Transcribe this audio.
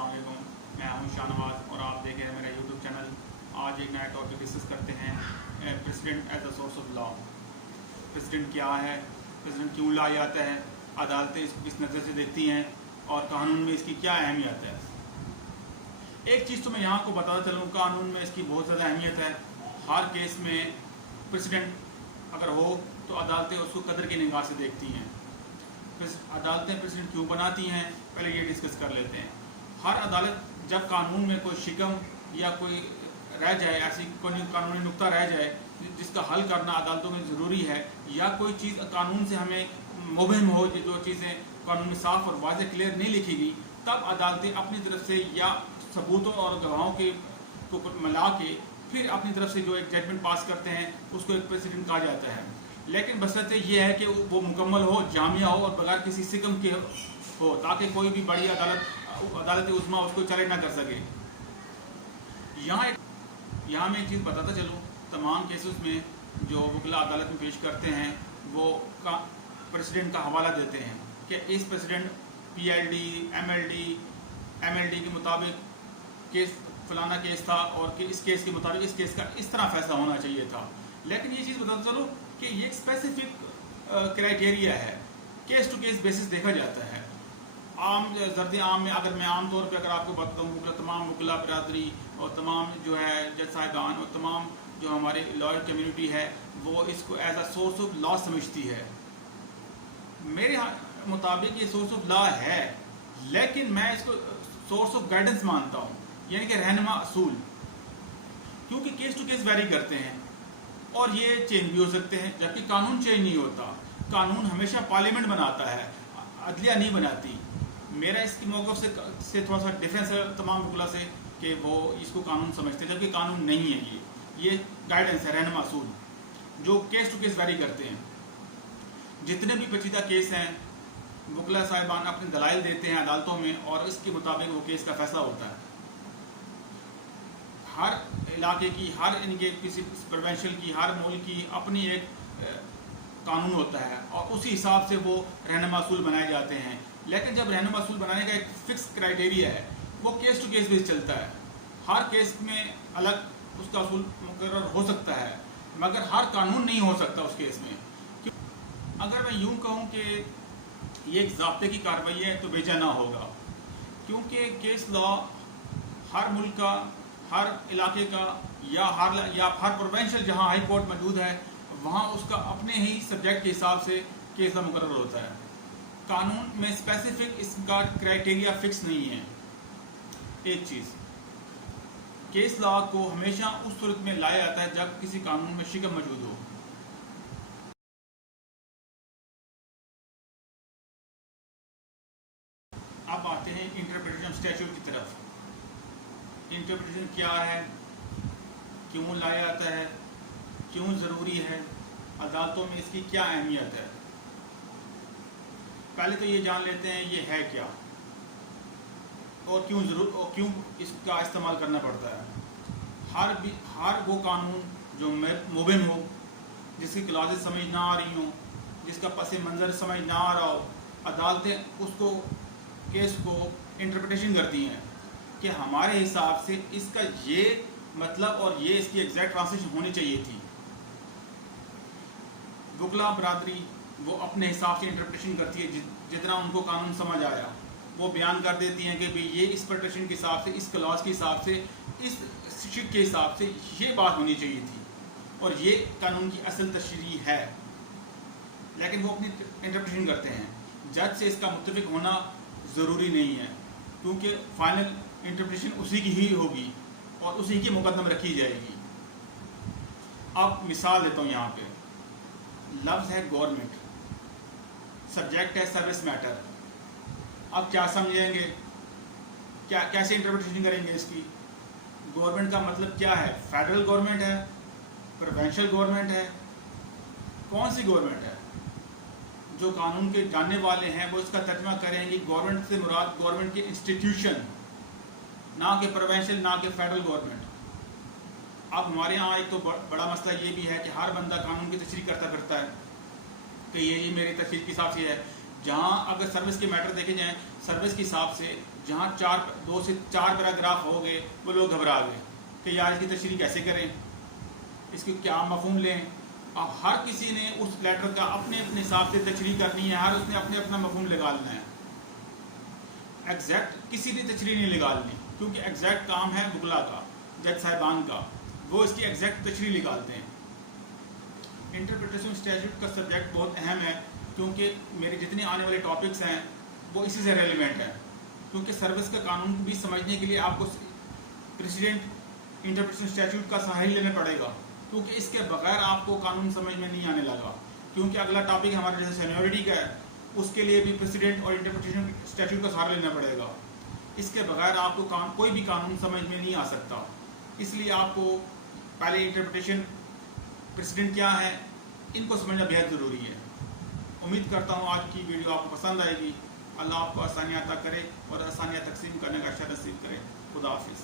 अस्सलाम वालेकुम, मैं हूं शाहनवाज और आप देख रहे हैं मेरा यूट्यूब चैनल। आज एक नया टॉपिक डिस्कस करते हैं, president as a source of law. President क्या है, प्रेसिडेंट क्यों लाया जाता है, अदालतें इसको किस नज़र से देखती हैं और कानून में इसकी क्या अहमियत है। एक चीज़ तो मैं यहाँ को बताता चलूँ, कानून में इसकी बहुत ज़्यादा अहमियत है। हर केस में प्रेसिडेंट अगर हो तो अदालतें उसको कदर की निगाह से देखती हैं। अदालतें प्रेसिडेंट क्यों बनाती हैं, पहले ये डिस्कस कर लेते हैं। हर अदालत जब कानून में कोई शिकम या कोई रह जाए, ऐसी कोई कानूनी नुक्ता रह जाए जिसका हल करना अदालतों में ज़रूरी है, या कोई चीज़ कानून से हमें मुबहिम हो, जो चीज़ें कानून में साफ और वाज़ेह क्लियर नहीं लिखी गई, तब अदालतें अपनी तरफ से या सबूतों और गवाहों के को मिला के फिर अपनी तरफ से जो एक जजमेंट पास करते हैं उसको एक प्रेसिडेंट कहा जाता है। लेकिन बशर्ते ये है कि वो मुकम्मल हो, जामिया हो और बगैर किसी सिकम के हो, ताकि कोई भी बड़ी अदालत उज़्मा उसको चैलेंज ना कर सके। यहाँ मैं एक चीज़ बताता चलूँ, तमाम केसेस में जो वकील अदालत में पेश करते हैं वो प्रेसिडेंट का हवाला देते हैं कि इस प्रेसिडेंट PID MLD के मुताबिक केस फलाना केस था और कि इस केस के मुताबिक इस केस का इस तरह फैसला होना चाहिए था। लेकिन ये चीज़ बताता चलो कि ये एक स्पेसिफिक क्राइटेरिया है, केस टू केस बेसिस देखा जाता है। आम में अगर मैं आम तौर पे अगर आपको बताऊँ, तमाम वकीला बरादरी और तमाम जो है जज साहिबान और तमाम जो हमारे लॉयर कम्युनिटी है वो इसको as a source of law समझती है। मेरे मुताबिक ये सोर्स ऑफ लॉ है, लेकिन मैं इसको सोर्स ऑफ गाइडेंस मानता हूँ, यानी कि रहनुमा असूल, क्योंकि केस टू केस वेरी करते हैं और ये चेंज भी हो सकते हैं, जबकि कानून चेंज नहीं होता। कानून हमेशा पार्लियामेंट बनाता है, अदलिया नहीं बनाती। मेरा इसकी मौक़िफ़ से थोड़ा सा डिफरेंस है तमाम वकीला से कि वो इसको कानून समझते हैं, जबकि कानून नहीं है। ये गाइडेंस है, रहनुमा असूल, जो केस टू केस वेरी करते हैं। जितने भी पेचीदा केस हैं वकीला साहिबान अपने दलाइल देते हैं अदालतों में और इसके मुताबिक वो केस का फैसला होता है। हर इलाके की, हर इनके किसी प्रोविंशियल की, हर मुल्क की अपनी एक कानून होता है और उसी हिसाब से वो रहनुमा असूल बनाए जाते हैं। लेकिन जब रहनुमा असूल बनाने का एक फिक्स क्राइटेरिया है, वो केस टू केस बेस चलता है। हर केस में अलग उसका असूल मुकर्रर हो सकता है, मगर हर कानून नहीं हो सकता उस केस में। अगर मैं यूँ कहूँ कि ये एक ज़ाब्ते की कार्रवाई है तो बेजाना होगा, क्योंकि केस लॉ हर मुल्क का, हर इलाके का या हर प्रोविंशियल जहाँ हाई कोर्ट मौजूद है वहाँ उसका अपने ही सब्जेक्ट के हिसाब से केस लॉ मुकर्रर होता है। कानून में स्पेसिफिक इसका क्राइटेरिया फिक्स नहीं है। एक चीज़, केस लॉ को हमेशा उस सूरत में लाया जाता है जब किसी कानून में शिकम मौजूद हो। अब आते हैं इंटरप्रिटेशन स्टैट्यूट की तरफ। इंटरप्रिटेशन क्या है, क्यों लाया जाता है, क्यों ज़रूरी है, अदालतों में इसकी क्या अहमियत है। पहले तो ये जान लेते हैं ये है क्या और क्यों इसका इस्तेमाल करना पड़ता है। हर वो कानून जो मुबहिम हो, जिसकी क्लॉजेस समझ ना आ रही हों, जिसका पस मंज़र समझ ना आ रहा हो, अदालतें उसको केस को इंटरप्रिटेशन करती हैं कि हमारे हिसाब से इसका ये मतलब और ये इसकी एग्जैक्ट ट्रांसलेशन होनी चाहिए थी। वकीला बरादरी वो अपने हिसाब से इंटरप्रिटेशन करती है, जितना उनको कानून समझ आया वो बयान कर देती हैं कि भाई ये इस प्रोटेक्शन के हिसाब से, इस क्लॉज के हिसाब से, इस शिक के हिसाब से ये बात होनी चाहिए थी और ये कानून की असल तशरीह है। लेकिन वो अपनी इंटरप्रिटेशन करते हैं। जज से इसका मुत्तफिक होना ज़रूरी नहीं है, क्योंकि फाइनल इंटरप्रिटेशन उसी की ही होगी और उसी की मुकदम रखी जाएगी। अब मिसाल देता हूँ, यहाँ पे लफ्ज़ है गवर्नमेंट, सब्जेक्ट है सर्विस मैटर। अब क्या समझेंगे, कैसे इंटरप्रिटेशन करेंगे इसकी। गवर्नमेंट का मतलब क्या है, फेडरल गवर्नमेंट है, प्रोविंशियल गवर्नमेंट है, कौन सी गवर्नमेंट है। जो कानून के जानने वाले हैं वो इसका तर्जमा करेंगे गवर्नमेंट से मुराद गवर्नमेंट के इंस्टीट्यूशन, ना कि प्रोविंशियल, ना कि फेडरल गवर्नमेंट। अब हमारे यहाँ एक तो बड़ा मसला ये भी है कि हर बंदा कानून की तशरीह करता फिरता है कि ये मेरी तशरीह के हिसाब से है। جہاں اگر سروس کے میٹر دیکھے جائیں، سروس کے حساب سے جہاں 2 سے 4 پیراگراف ہو گئے وہ لوگ گھبرا گئے کہ یار اس کی تشریح کیسے کریں، اس کی کیا مفہوم لیں. اب ہر کسی نے اس لیٹر کا اپنے اپنے حساب سے تشریح کرنی ہے، ہر اس نے اپنے اپنا مفہوم نکالنا ہے. ایگزیکٹ کسی نے تشریح نہیں نکالنی، کیونکہ ایگزیکٹ کام ہے وکلا کا، جج صاحبان کا، وہ اس کی ایگزیکٹ تشریح نکالتے ہیں. انٹرپریٹیشن اسٹیچوٹ کا سبجیکٹ بہت اہم ہے، کیونکہ میرے جتنے آنے والے ٹاپکس ہیں وہ اسی سے ریلیونٹ ہیں. کیونکہ سروس کا قانون بھی سمجھنے کے لیے آپ کو پریسیڈنٹ انٹرپریٹیشن اسٹیچوٹ کا سہارا لینا پڑے گا، کیونکہ اس کے بغیر آپ کو قانون سمجھ میں نہیں آنے لگا. کیونکہ اگلا ٹاپک ہمارا جیسے سینیورٹی کا ہے، اس کے لیے بھی پریسیڈنٹ اور انٹرپریٹیشن اسٹیچوٹ کا سہارا لینا پڑے گا. اس کے بغیر آپ کو کوئی بھی قانون سمجھ میں نہیں آ سکتا. اس لیے آپ کو پہلے انٹرپریٹیشن پریسیڈنٹ کیا ہے ان کو سمجھنا بہت ضروری ہے. امید کرتا ہوں آج کی ویڈیو آپ کو پسند آئے گی. اللہ آپ کو آسانیاں عطا کرے اور آسانیاں تقسیم کرنے کا شرف نصیب کرے. خدا حافظ.